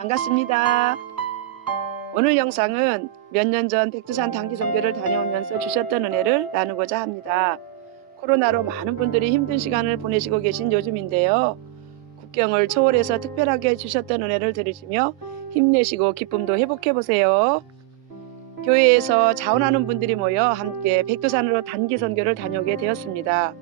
반갑습니다. 오늘 영상은 몇 년 전 백두산 단기 선교를 다녀오면서 주셨던 은혜를 나누고자 합니다. 코로나로 많은 분들이 힘든 시간을 보내시고 계신 요즘인데요. 국경을 초월해서 특별하게 주셨던 은혜를 들으시며 힘내시고 기쁨도 회복해 보세요. 교회에서 자원하는 분들이 모여 함께 백두산으로 단기 선교를 다녀오게 되었습니다.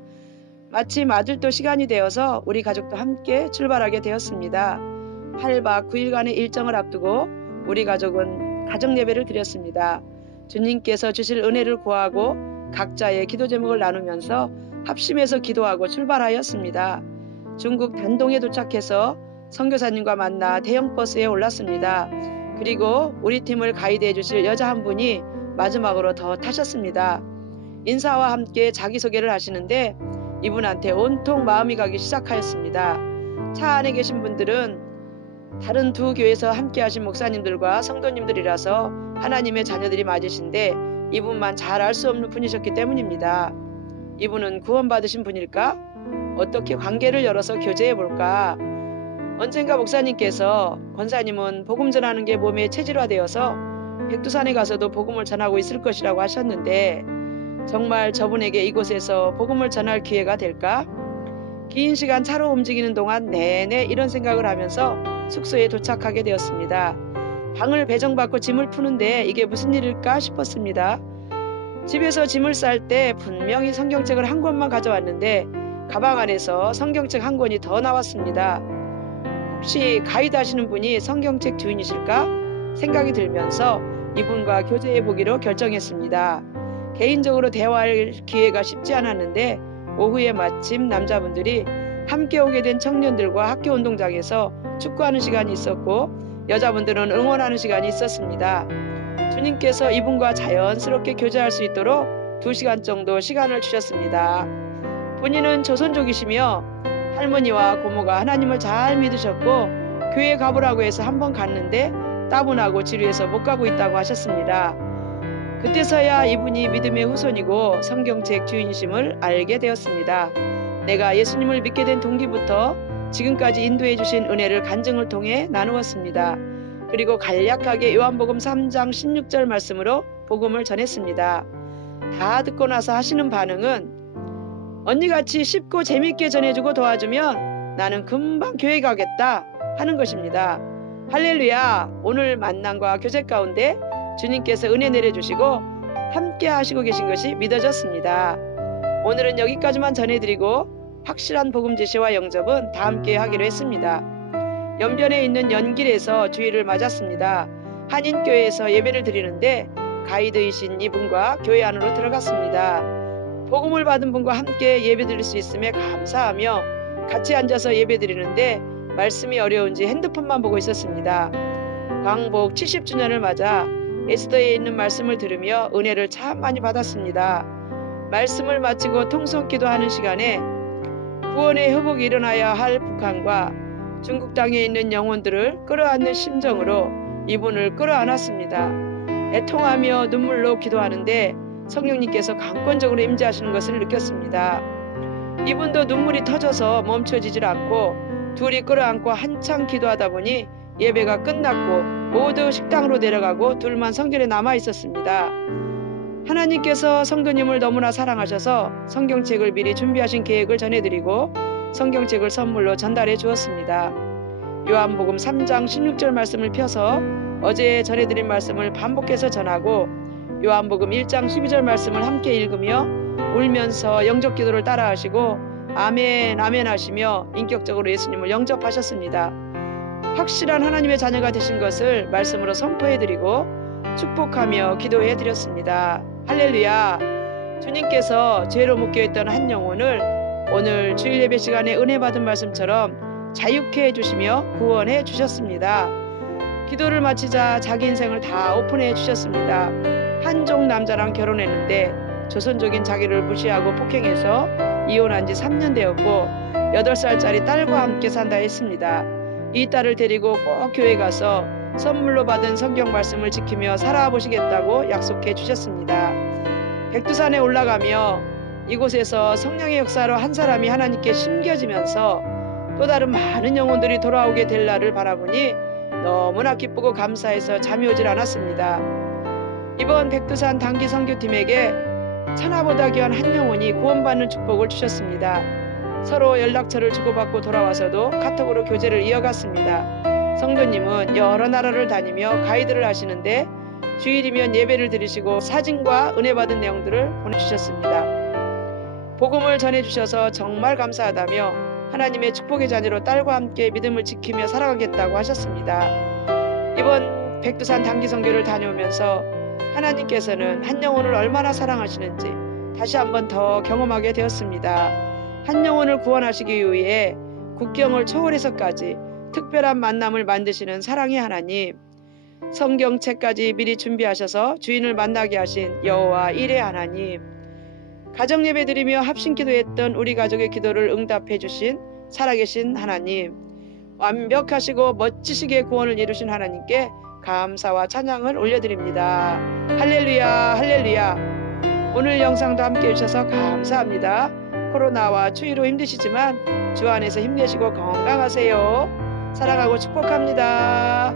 마침 아들도 시간이 되어서 우리 가족도 함께 출발하게 되었습니다. 8박 9일간의 일정을 앞두고 우리 가족은 가정 예배를 드렸습니다. 주님께서 주실 은혜를 구하고 각자의 기도 제목을 나누면서 합심해서 기도하고 출발하였습니다. 중국 단동에 도착해서 선교사님과 만나 대형 버스에 올랐습니다. 그리고 우리 팀을 가이드해 주실 여자 한 분이 마지막으로 더 타셨습니다. 인사와 함께 자기소개를 하시는데 이분한테 온통 마음이 가기 시작하였습니다. 차 안에 계신 분들은 다른 두 교회에서 함께 하신 목사님들과 성도님들이라서 하나님의 자녀들이 맞으신데 이분만 잘 알 수 없는 분이셨기 때문입니다. 이분은 구원받으신 분일까? 어떻게 관계를 열어서 교제해 볼까? 언젠가 목사님께서 권사님은 복음 전하는 게 몸에 체질화되어서 백두산에 가서도 복음을 전하고 있을 것이라고 하셨는데 정말 저분에게 이곳에서 복음을 전할 기회가 될까? 긴 시간 차로 움직이는 동안 내내 이런 생각을 하면서 숙소에 도착하게 되었습니다. 방을 배정받고 짐을 푸는데 이게 무슨 일일까 싶었습니다. 집에서 짐을 쌀 때 분명히 성경책을 한 권만 가져왔는데 가방 안에서 성경책 한 권이 더 나왔습니다. 혹시 가이드 하시는 분이 성경책 주인이실까? 생각이 들면서 이분과 교제해 보기로 결정했습니다. 개인적으로 대화할 기회가 쉽지 않았는데 오후에 마침 남자분들이 함께 오게 된 청년들과 학교 운동장에서 축구하는 시간이 있었고 여자분들은 응원하는 시간이 있었습니다. 주님께서 이분과 자연스럽게 교제할 수 있도록 두 시간 정도 시간을 주셨습니다. 본인은 조선족이시며 할머니와 고모가 하나님을 잘 믿으셨고 교회 가보라고 해서 한번 갔는데 따분하고 지루해서 못 가고 있다고 하셨습니다. 그때서야 이분이 믿음의 후손이고 성경책 주인이심을 알게 되었습니다. 내가 예수님을 믿게 된 동기부터 지금까지 인도해 주신 은혜를 간증을 통해 나누었습니다. 그리고 간략하게 요한복음 3장 16절 말씀으로 복음을 전했습니다. 다 듣고 나서 하시는 반응은 언니같이 쉽고 재밌게 전해주고 도와주면 나는 금방 교회 가겠다 하는 것입니다. 할렐루야 오늘 만남과 교제 가운데 주님께서 은혜 내려주시고 함께 하시고 계신 것이 믿어졌습니다. 오늘은 여기까지만 전해드리고 확실한 복음 제시와 영접은 다 함께 하기로 했습니다. 연변에 있는 연길에서 주일을 맞았습니다. 한인교회에서 예배를 드리는데 가이드이신 이분과 교회 안으로 들어갔습니다. 복음을 받은 분과 함께 예배 드릴 수 있음에 감사하며 같이 앉아서 예배 드리는데 말씀이 어려운지 핸드폰만 보고 있었습니다. 광복 70주년을 맞아 에스더에 있는 말씀을 들으며 은혜를 참 많이 받았습니다. 말씀을 마치고 통속 기도하는 시간에 구원의 회복이 일어나야 할 북한과 중국 땅에 있는 영혼들을 끌어안는 심정으로 이분을 끌어안았습니다. 애통하며 눈물로 기도하는데 성령님께서 강권적으로 임재하시는 것을 느꼈습니다. 이분도 눈물이 터져서 멈춰지질 않고 둘이 끌어안고 한창 기도하다 보니 예배가 끝났고 모두 식당으로 내려가고 둘만 성전에 남아 있었습니다. 하나님께서 성도님을 너무나 사랑하셔서 성경책을 미리 준비하신 계획을 전해드리고 성경책을 선물로 전달해 주었습니다. 요한복음 3장 16절 말씀을 펴서 어제 전해드린 말씀을 반복해서 전하고 요한복음 1장 12절 말씀을 함께 읽으며 울면서 영접 기도를 따라하시고 아멘 아멘 하시며 인격적으로 예수님을 영접하셨습니다. 확실한 하나님의 자녀가 되신 것을 말씀으로 선포해 드리고 축복하며 기도해 드렸습니다. 할렐루야 주님께서 죄로 묶여있던 한 영혼을 오늘 주일 예배 시간에 은혜 받은 말씀처럼 자유케 해주시며 구원해 주셨습니다. 기도를 마치자 자기 인생을 다 오픈해 주셨습니다. 한족 남자랑 결혼했는데 조선적인 자기를 무시하고 폭행해서 이혼한 지 3년 되었고 8살짜리 딸과 함께 산다 했습니다. 이 딸을 데리고 꼭 교회 가서 선물로 받은 성경 말씀을 지키며 살아보시겠다고 약속해 주셨습니다. 백두산에 올라가며 이곳에서 성령의 역사로 한 사람이 하나님께 심겨지면서 또 다른 많은 영혼들이 돌아오게 될 날을 바라보니 너무나 기쁘고 감사해서 잠이 오질 않았습니다. 이번 백두산 단기 선교팀에게 천하보다 귀한 한 영혼이 구원받는 축복을 주셨습니다. 서로 연락처를 주고받고 돌아와서도 카톡으로 교제를 이어갔습니다. 성도님은 여러 나라를 다니며 가이드를 하시는데 주일이면 예배를 드리시고 사진과 은혜 받은 내용들을 보내주셨습니다. 복음을 전해주셔서 정말 감사하다며 하나님의 축복의 자녀로 딸과 함께 믿음을 지키며 살아가겠다고 하셨습니다. 이번 백두산 단기 선교를 다녀오면서 하나님께서는 한 영혼을 얼마나 사랑하시는지 다시 한번 더 경험하게 되었습니다. 한 영혼을 구원하시기 위해 국경을 초월해서까지 특별한 만남을 만드시는 사랑의 하나님, 성경책까지 미리 준비하셔서 주인을 만나게 하신 여호와 일의 하나님, 가정 예배 드리며 합심 기도했던 우리 가족의 기도를 응답해 주신 살아계신 하나님, 완벽하시고 멋지시게 구원을 이루신 하나님께 감사와 찬양을 올려드립니다. 할렐루야, 할렐루야. 오늘 영상도 함께 해주셔서 감사합니다. 코로나와 추위로 힘드시지만 주 안에서 힘내시고 건강하세요. 사랑하고 축복합니다.